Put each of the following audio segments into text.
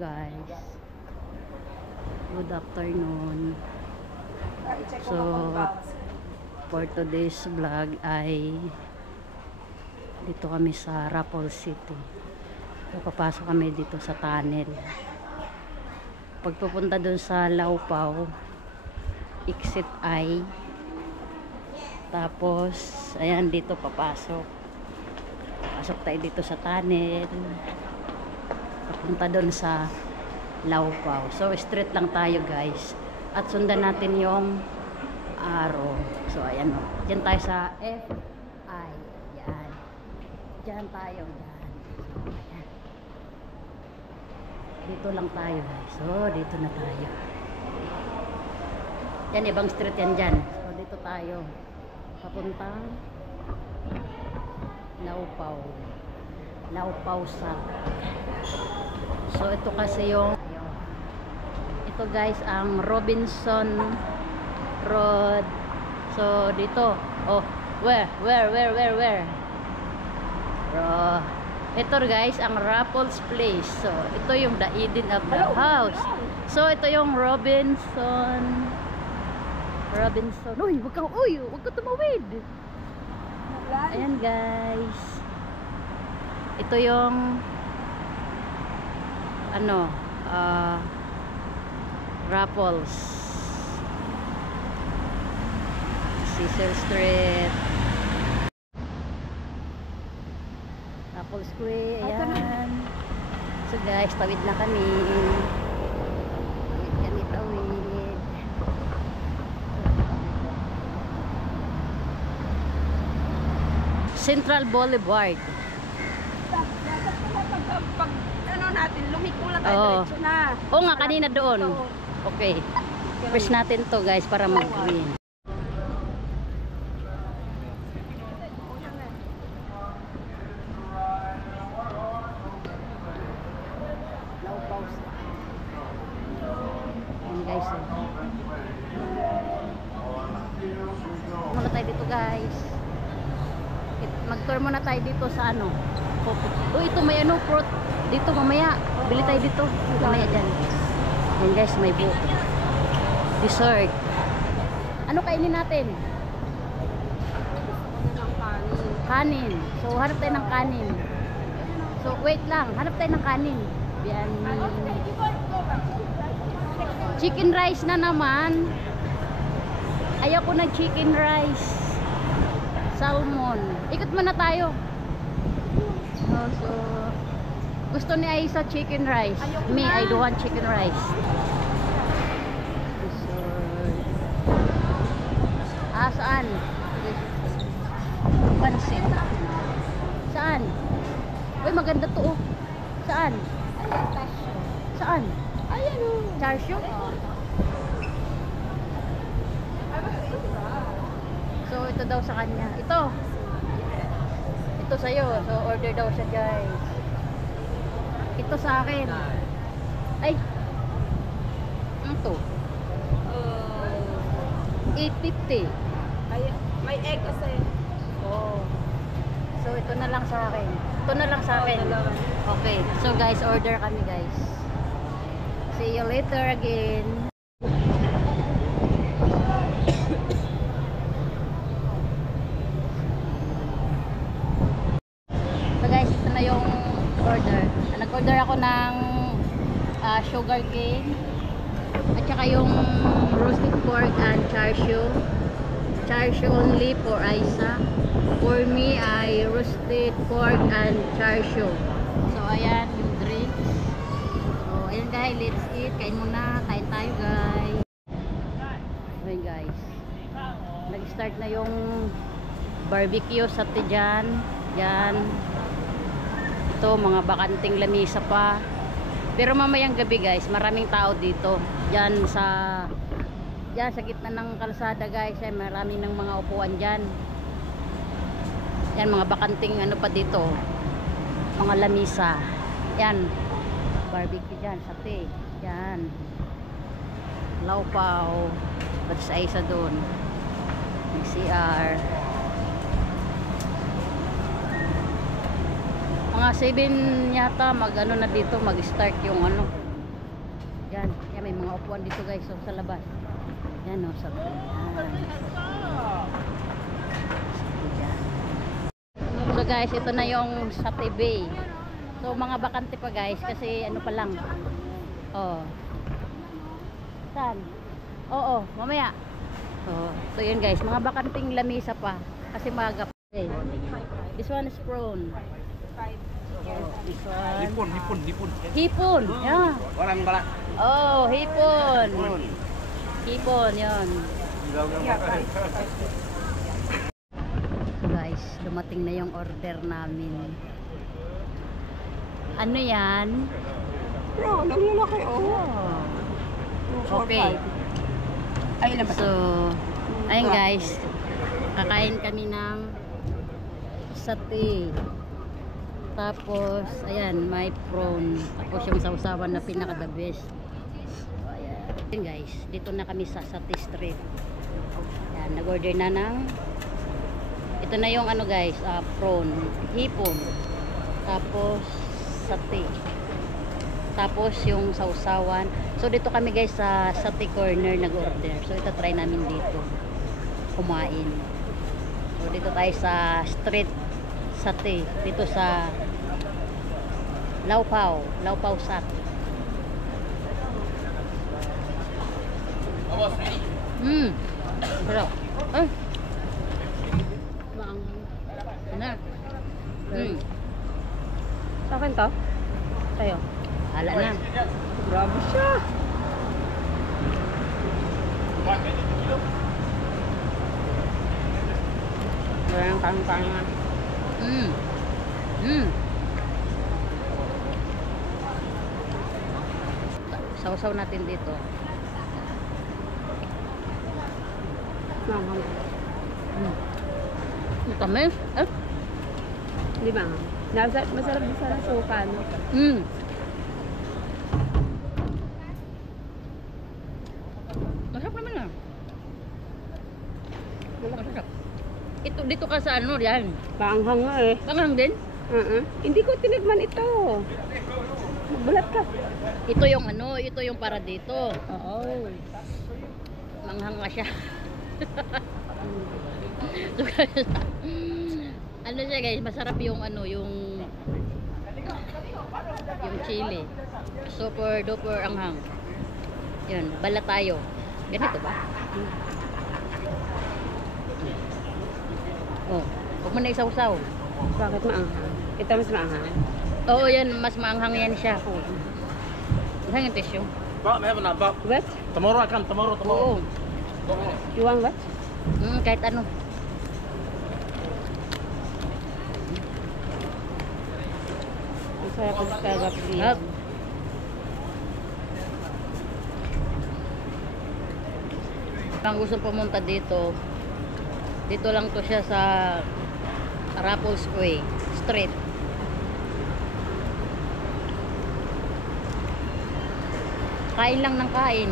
guys. Good afternoon. So for today's vlog ay dito kami sa Rapol City. So papasok kami dito sa tunnel. Pagpupunta dun sa Laupaw, exit I, tapos ayan, dito papasok tayo dito sa tunnel papunta dun sa Laupaw. So straight lang tayo guys, at sundan natin yung arrow. So ayan o, dyan tayo sa FI, yan, dyan tayo, dyan. So, ayan. Dito lang tayo guys. So dito na tayo. Yan, ibang street yan dyan. So dito tayo papuntang Laupaw sa. So ito kasi yung ito guys ang Robinson Road. So dito, oh, where ito guys ang Raffles Place. So ito yung the Eden of the house. So ito yung Robinson. Uy, wag ka tumawid. Ayan guys, ito yung ano, Raffles Cecil Street, Raffles Way. Ayan. So guys, tawid na kami. Tawid. Central Boulevard. Pag ano natin, lumiko lang tayo, diretso na. Oo nga, kanina doon. Okay. Press natin to guys para mag-green. Ayan guys. Muna tayo dito guys. Mag-tour muna tayo dito sa ano. Oh, ito may ano, fruit. Dito mamaya. Bili tayo dito. Mamaya dyan. Ayan guys, may buko. Dessert. Ano kainin natin? Kanin. So, hanap tayo ng kanin. So, wait lang. Hanap tayo ng kanin. Yan. Chicken rice na naman. Ayaw ko ng chicken rice. Salmon. Ikot muna tayo. So, gusto ni Aisa chicken rice. Me, I don't want chicken rice. Saan? Pansit. Saan? Uy, maganda to oh. Saan? Saan? Ayan oh. Char-siu? So, ito daw sa kanya. Ito sa'yo. So, order daw siya guys. Ito sa akin. Ay! Ano to? 850. Ay, may egg kasi. Oh. So, ito na lang sa akin. Ito na lang sa akin. Okay. So, guys, order kami guys. See you later again. Yung order. Nag-order ako ng sugar cane at saka yung roasted pork and char-siu. Char-siu only for Aisa. For me ay roasted pork and char-siu. So ayan yung drinks. So ayan guys, let's eat. Kain muna. Kain tayo guys. Ayan guys, nag-start na yung barbecue sa Tijan. Yan. Ito, mga bakanting lamisa pa. Pero mamayang gabi guys, maraming tao dito. Diyan sa gitna ng kalsada guys, eh, maraming ng mga upuan diyan. Yan, mga bakanting ano pa dito. Mga lamisa. Yan. Barbecue diyan, sate. Yan. Laupaw. Pati sa isa doon. May CR. Mga 7 yata mag ano na dito, mag-start yung ano, upuan dito guys, so, sa labas. Yan o, sabi. So guys, ito na yung sa TV. So mga bakante pa guys, kasi ano pa lang. Oh. Saan? Oo, mamaya. So yun guys, mga bakanting lamisa pa. Kasi maaga pa. Okay. This one is prawn. This one. Hipon. Yeah. Barang-barang. Oh, hipon. Hipon, yun. So guys, dumating na yung order namin. Ano yan? Bro, naglalaki, oh. Okay. Ay, ilan ba? So, ayun guys. Kakain kami ng sate. Tapos, ayan, may prawn. Tapos yung sausawan na pinaka the best. So, ayan. Ayun guys, dito na kami sa Sate Street. Ayan, nag-order na ng ito na yung ano guys, prawn, hipon. Tapos, sate. Tapos yung sausawan. So dito kami guys sa Sate Corner nag-order. So ito try namin dito kumain. So dito tayo sa street sate. Dito sa Laupao Sat. Sarap. Ano? Sa akin to? Tayo. Hala na. Grabe siya. Walang kang-kangan. Sausaw natin dito. Tamis. Di ba? Masarap din sa suka, no? Masarap naman ah. Masarap. Ito, dito ka sa ano yan? Paanghang nga eh. Pangang din? Hindi ko tinigman ito. Magbalat ka. Ito yung ano, ito yung para dito. Oo. Manghang nga siya. So, guys, ano siya guys, masarap yung ano, yung chili. Super duper anghang. Yun, bala tayo. Ganito ba? Oh, huwag mo na isawsaw. Bakit maanghang? Ito mas maanghang. Oo, yan, mas maanghang yan siya. Isang yung tissue. Pak, may na pak. What? Tomorrow come, tomorrow. Oo. You want what? Kahit ano. Ang sarap ang sarap niya. Sarap. Kung gusto pumunta dito, dito lang to siya sa Raffles Way Street. Kain lang ng kain.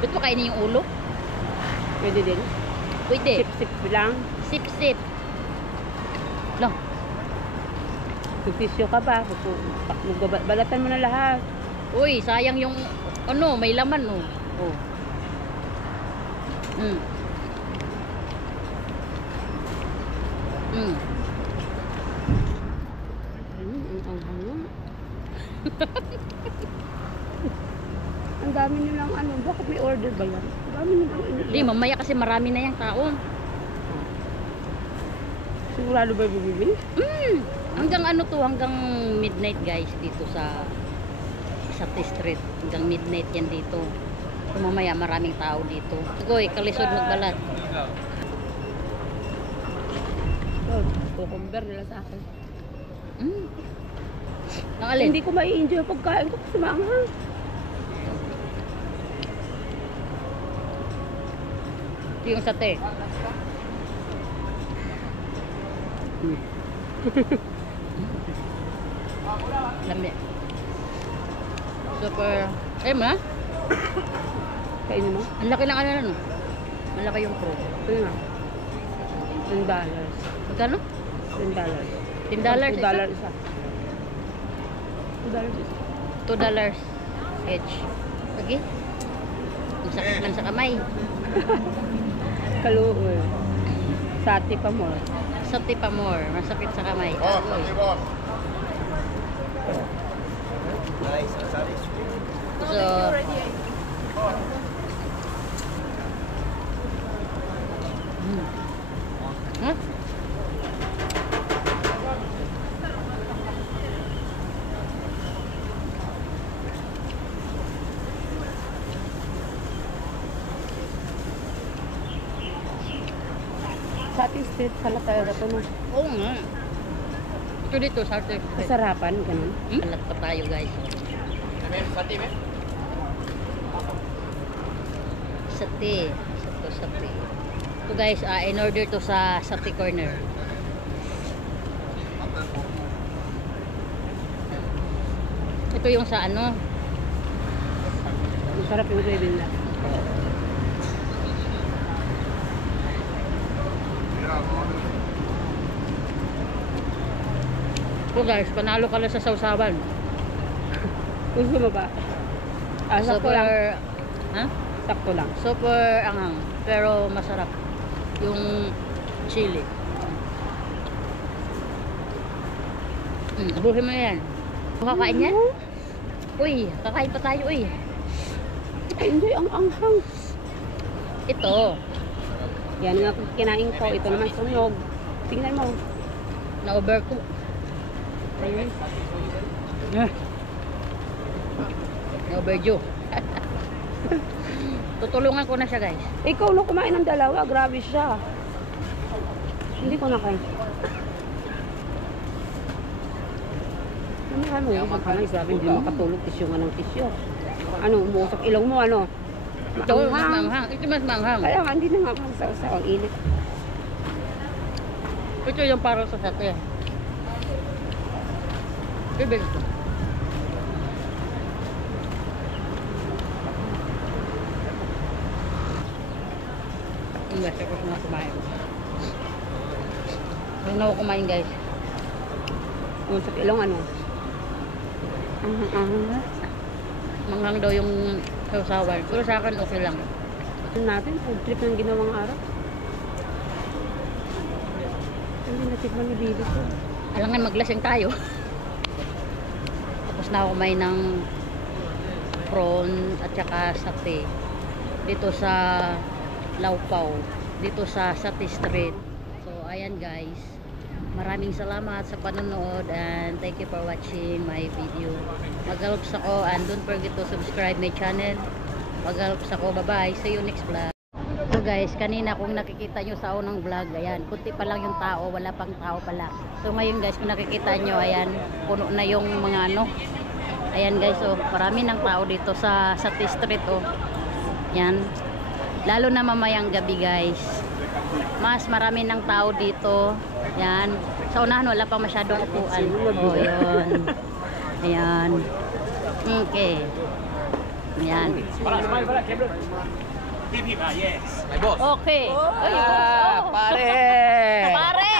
Ba't mo kainin yung ulo? Pwede din. Pwede. Sip-sip lang. Sip-sip. Lang. Mag-tissue ka ba? Balatan mo na lahat. Uy, sayang yung ano, may laman no. Oh. Ang dami nilang ano, bakit may order ba yan? Ang dami nilang Hindi, mamaya kasi marami na yung tao. Sigurado ba bibili? Hanggang ano to, hanggang midnight guys dito sa Sate Street. Hanggang midnight yan dito. So, mamaya maraming tao dito. Goy, kalisod magbalat. Oh, cucumber nila sa akin. Ang alin? Hindi ko mai-enjoy pagkain ko kasi maanghang. Ito yung sate. Lami. Super. Ma? Kainin mo? Ang laki lang ano no? Malaki yung pro. Ito nga. $10. Magkano? $10. $10 $2 isa? isa. $2 isa. $2 each. Okay? Ang sakit lang sa kamay. Kaluoy. Sati pa mo. Sa Tipamor, masakit sa kamay. Boss, Agoy. okay, boss. So, Huh? Sati street pala talaga to, no? Oo nga. Ito dito, sa arte. Kasarapan, ganun. Alat pa tayo, guys. Sati, me? Sati. Sati. Ito guys, in order to sa Sati Corner. Ito yung sa ano. Masarap yung gravy nila. Ito guys, panalo ka lang sa sausawan. Gusto mo ba? Sakto lang. Super, ha? Sakto lang. Super anghang. Pero masarap. Yung chili. Abuhin mo yan. Kakain yan? Uy, kakain pa tayo, uy. Ay, hindi, ang anghang. Ito, Yan nga kinain ko. Ito naman sunog. Tingnan mo. na-overcook. Ayun. Na-overdue. Tutulungan ko na siya, guys. Ikaw nung kumain ng dalawa, grabe siya. Hindi ko na kain. Ano yun? Sa kanan, grabe, hindi makatulog. Tisyo nga ng tisyo. Ano, umuusap ilong mo, ano? Ito, mas Maanghang. manghang. Ito mas manghang. Kaya nga, hindi na nga akong sa ang init. Ito yung para sa sate. Bibig ito. Ang guys, tapos na kumain. Huwag na ako kumain, guys. Umuusap ilong, ano? Ang Manghang daw yung sausawan. Pero sa akin, okay lang. natin, food trip ng ginawang araw. Hindi natikman ni Bibi ko. Alangan maglasing tayo. Tapos na ako kumain ng prawn at saka sate. Dito sa Laupaw. Dito sa Sati Street. So, ayan guys. Maraming salamat sa panonood and thank you for watching my video. Mag-helps ako and don't forget to subscribe my channel. Mag-helps ako. Bye-bye. See you next vlog. So guys, kanina kung nakikita nyo sa unang vlog, ayan, kunti pa lang yung tao, wala pang tao pala. So ngayon guys, kung nakikita nyo, ayan, puno na yung mga ano. Ayan guys, oh, marami ng tao dito sa Sati Street, oh. Yan. Lalo na mamayang gabi guys. Mas marami ng tao dito. Yan. Sa unahan, wala pang masyadong upuan. Oh, yun. Ayan. Okay. Ayan. Yes. My boss. Okay. Ay, Ah, oh. pare. Pare!